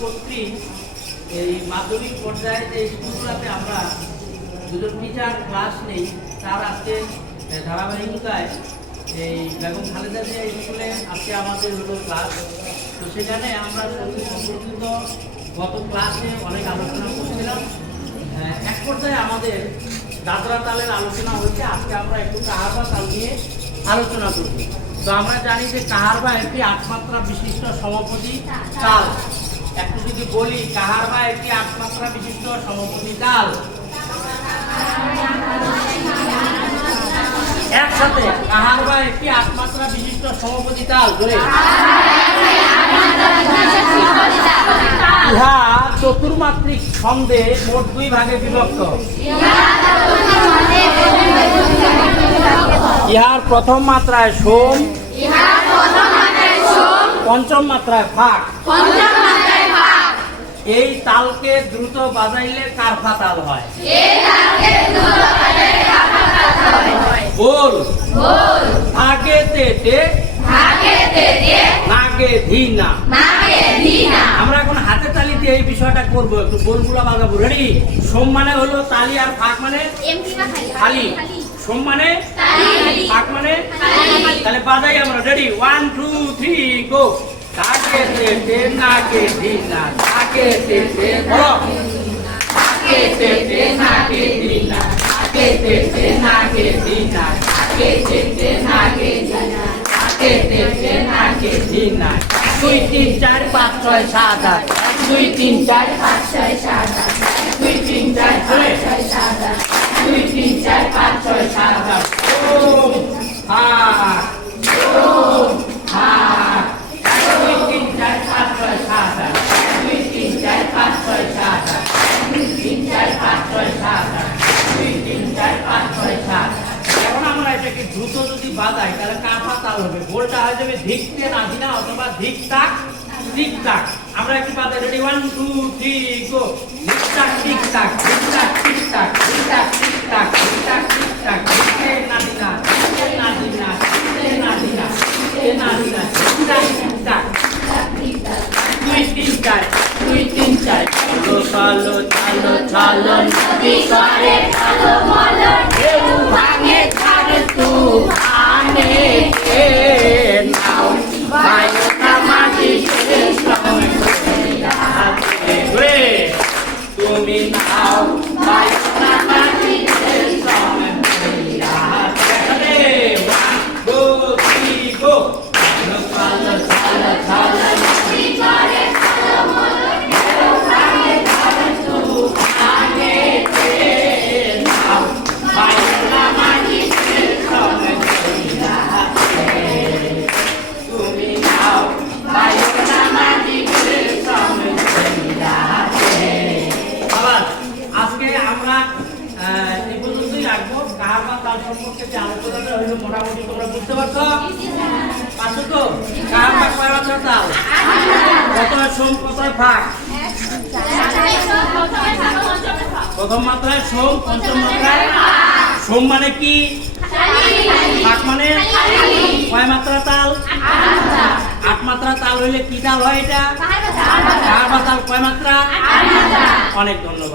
কর্তৃক এই মাধ্যমিক পর্যায়ে যে স্কুলগুলোতে আমরা দুজন টিচার ক্লাস নেই, তার আজকে ধারাবাহিকতায় এই বেগম খালেদা জিয়া স্কুলে আজকে আমাদের হলো ক্লাস তো সেখানে আমরা সম্পর্কিত গত ক্লাসে অনেক আলোচনা করছিলাম। এক পর্যায়ে আমাদের দাদরা তালের আলোচনা হয়েছে, আজকে আমরা একটু কাহারবা তাল নিয়ে আলোচনা করব। তো আমরা জানি যে কাহারবা একটি আটমাত্রা বিশিষ্ট সমাপতি তাল। একটু যদি বলি কাহারবা একটি আটমাত্রা বিশিষ্ট সমাপতি তাল একসাথে কাহারবা একটি আটমাত্রা বিশিষ্ট সমাপতি তাল ধরে ইহা চতুর্মাত্রিক ছন্দে মোট দুই ভাগে বিভক্ত। ইহার প্রথম মাত্রায় সোম পঞ্চম মাত্রায় ফাঁক। এই তালকে দ্রুত বাজাইলে কারফা তাল হয়। বল। আগে তে তে নাগে ধি না আমরা এখন হাতে তালি দিয়ে এই বিষয়টা করব। একটু গোলগুলা বাজাবো। রেডি সোম মানে হলো তালি আর ফাঁক মানে? খালি। সোম মানে? ফাঁক মানে? তাহলে বাজাই আমরা। Ready one two three go তাকে তে নাকে নাগে না তাকে তে তে বলো। তাকে তে তে নাগে না তাকে তে তে নাগে না তাকে তে তে নাগে না তাকে তে নাকে নাগে না দুই, তিন, চার, পাঁচ, ছয়, সাত, আট। দুই, তিন, চার, পাঁচ, ছয়, সাত। দ্রুত যদি বাজাই তাহলে কাঁপা তাল হবে? গোলটা হয়ে যাবে ধিকতে না দিনা অথবা ধিক তাক টিক তাক। আমরা একটু বাজাই ready one two three go ধিক তাক টিক তাক ধিক তাক টিক তাক ধিক তাক টিক তাক ধিক তাক টিক তাক। ধিকতে না দিনা ধিকতে না দিনা ধিকতে না দিনা ধিকতে না দিনা ধিক তাক টিক তাক। দুই তিন চার দুই তিন চার। চলো চলো চলো চলো নদী করে? চলো মলো ঢেউ ভাঙে domingo. কাহার বা তার সম্পর্কে যে আলোচনাটা হইল মোটামুটি তোমরা বুঝতে পারছ পারছ তো কাহার বা কয় বছর তাল কত সোম কত ফাঁক প্রথম মাত্রায় সোম পঞ্চম মাত্রায় সোম মানে কি ফাঁক মানে কয় মাত্রা তাল আট মাত্রা তাল হইলে কি তাল হয় এটা? কাহার বা তাল কয় মাত্রা অনেক ধন্যবাদ।